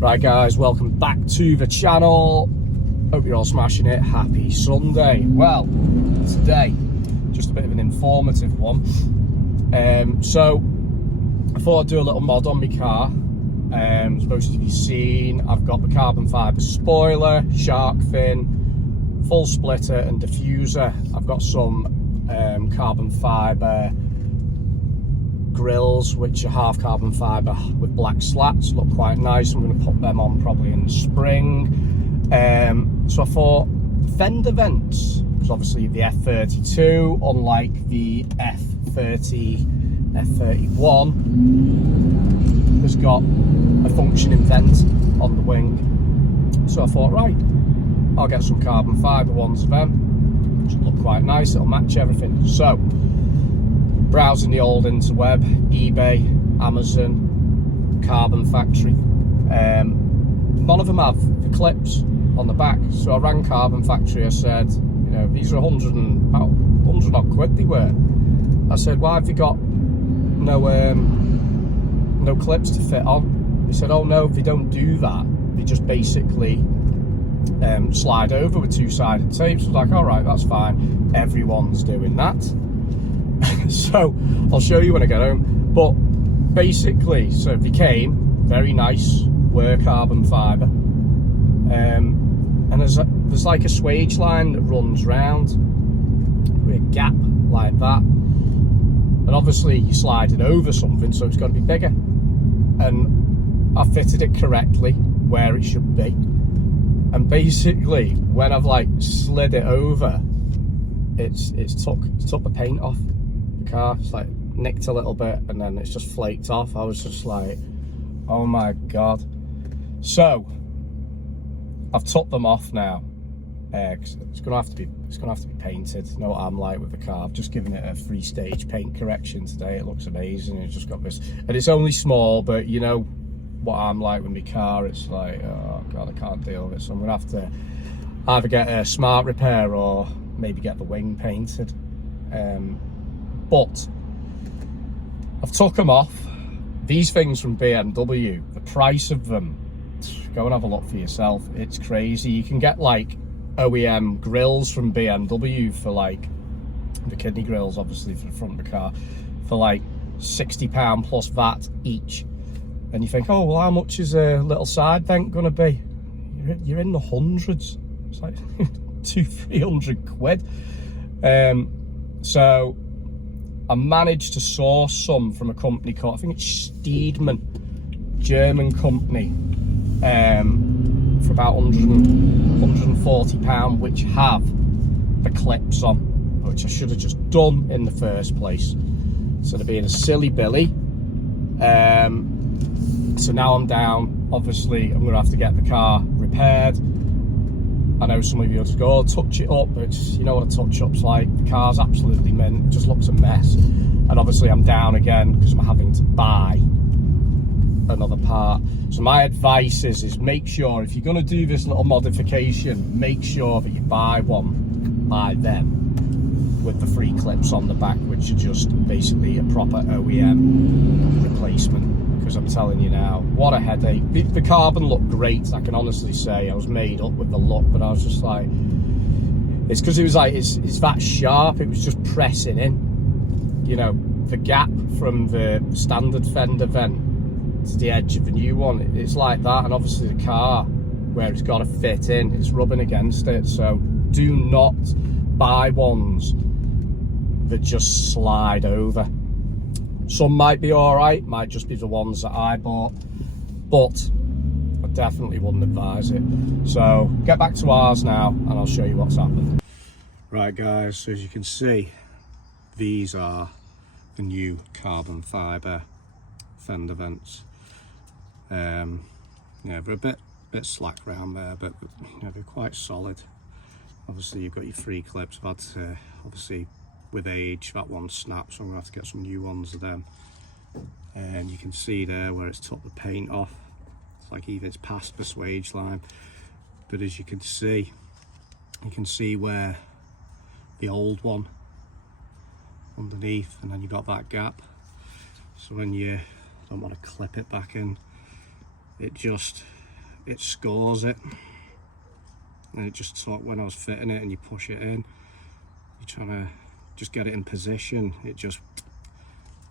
Right guys, welcome back to the channel. Hope you're all smashing it. Happy Sunday. Well, today, just a bit of an informative one. So, I thought I'd do a little mod on my car. As most of you have seen, I've got the carbon fibre spoiler, shark fin, full splitter and diffuser. I've got some carbon fibre grills which are half carbon fibre with black slats, look quite nice. I'm going to put them on probably in the spring. So I thought fender vents, because obviously the f32, unlike the f31, has got a functioning vent on the wing. So I thought, right, I'll get some carbon fibre ones of them, which look quite nice, it'll match everything. So browsing the old interweb, eBay, Amazon, Carbon Factory. None of them have the clips on the back. So I rang Carbon Factory. I said, you know, these are about 100 odd quid they were. I said, why have you got no clips to fit on? They said, oh no, they don't do that. They just basically slide over with two-sided tapes. I was like, all right, that's fine. Everyone's doing that. So I'll show you when I get home. But basically, so they came, very nice, were carbon fibre, and there's like a swage line that runs round with a gap like that, and obviously you slide it over something, so it's got to be bigger, and I fitted it correctly where it should be. And basically when I've like slid it over, it's took the paint off the car. It's like nicked a little bit and then it's just flaked off. I was just like, oh my god. So I've took them off now, because it's gonna have to be painted. You know what I'm like with the car. I've just given it a 3-stage paint correction today. It looks amazing. It's just got this, and it's only small, but you know what I'm like with my car. It's like, oh god, I can't deal with it. So I'm gonna have to either get a smart repair or maybe get the wing painted. But I've took them off. These things from BMW, the price of them, go and have a look for yourself. It's crazy. You can get like OEM grills from BMW for like, the kidney grills obviously for the front of the car, for like £60 plus VAT each. And you think, oh well, how much is a little side vent gonna be? You're in the hundreds. It's like 200-300 quid. So I managed to source some from a company called, I think it's Steedman, German company, for about £140, which have the clips on, which I should have just done in the first place. So they're being a silly billy. So now I'm down. Obviously, I'm going to have to get the car repaired. I know some of you will just go, oh, touch it up, but you know what a touch-up's like. The car's absolutely mint, it just looks a mess. And obviously I'm down again because I'm having to buy another part. So my advice is make sure, if you're going to do this little modification, make sure that you buy them with the 3 clips on the back, which are just basically a proper OEM replacement. Because I'm telling you now, what a headache. The carbon looked great, I can honestly say. I was made up with the look, but I was just like, it's because it was like, it's that sharp, it was just pressing in. You know, the gap from the standard fender vent to the edge of the new one, it's like that. And obviously the car, where it's got to fit in, it's rubbing against it. So do not buy ones that just slide over. Some might be all right, might just be the ones that I bought, but I definitely wouldn't advise it. So get back to ours now and I'll show you what's happened. Right guys, so as you can see, these are the new carbon fibre fender vents. Yeah, they're a bit slack around there, but you know, they're quite solid. Obviously you've got your 3 clips. I've had to, obviously with age, that one snapped, so I'm gonna have to get some new ones of them. And you can see there where it's took the paint off. It's like even it's past the swage line. But as you can see where the old one underneath, and then you got that gap. So when you don't want to clip it back in, it just it scores it, and it just sort of, when I was fitting it and you push it in, you're trying to just get it in position, it just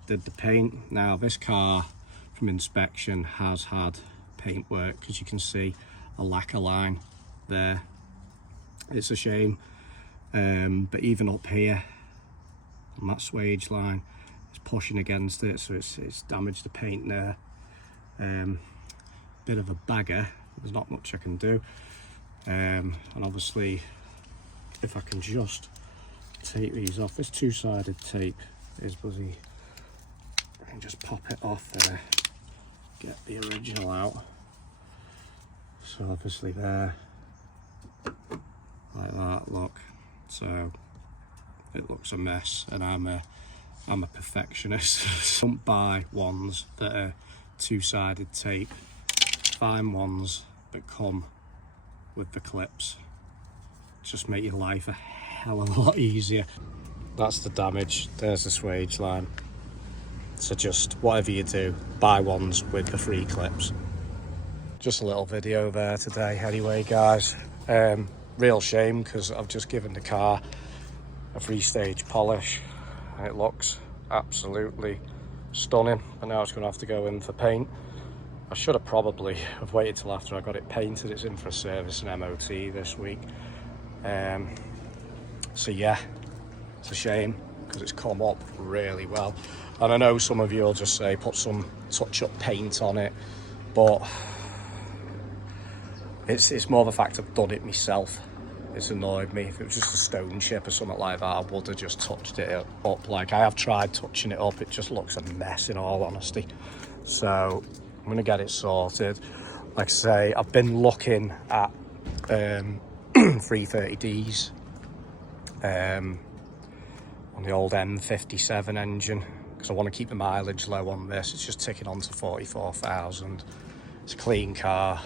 did the paint. Now this car from inspection has had paint work, because you can see a lacquer line there. It's a shame, but even up here on that swage line, it's pushing against it, so it's damaged the paint there. Bit of a bagger, there's not much I can do, and obviously if I can just take these off, this two-sided tape is bloody, I can just pop it off there, get the original out. So obviously there, like that, look, so it looks a mess, and I'm a perfectionist. Don't buy ones that are two-sided tape, find ones that come with the clips, just make your life a hell of a lot easier. That's the damage, there's the swage line. So just whatever you do, buy ones with the free clips. Just a little video there today anyway, guys. Real shame, because I've just given the car a 3-stage polish and it looks absolutely stunning, and now it's going to have to go in for paint. I should have probably have waited till after I got it painted. It's in for a service and MOT this week. So yeah, it's a shame, because it's come up really well, and I know some of you will just say put some touch-up paint on it, but it's more the fact I've done it myself. It's annoyed me. If it was just a stone chip or something like that, I would have just touched it up. Like, I have tried touching it up, it just looks a mess in all honesty. So I'm gonna get it sorted. Like I say, I've been looking at 330Ds on the old M57 engine, because I want to keep the mileage low on this. It's just ticking on to 44,000. It's a clean car,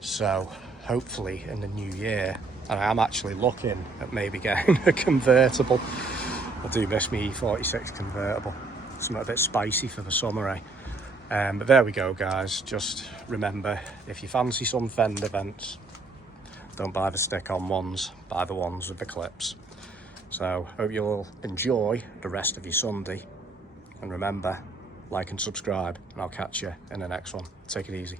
so hopefully in the new year, and I am actually looking at maybe getting a convertible. I do miss me E46 convertible, something a bit spicy for the summer, eh? But there we go, guys. Just remember, if you fancy some Fender vents, don't buy the stick-on ones, buy the ones with the clips. So hope you'll enjoy the rest of your Sunday, and remember, like and subscribe, and I'll catch you in the next one. Take it easy.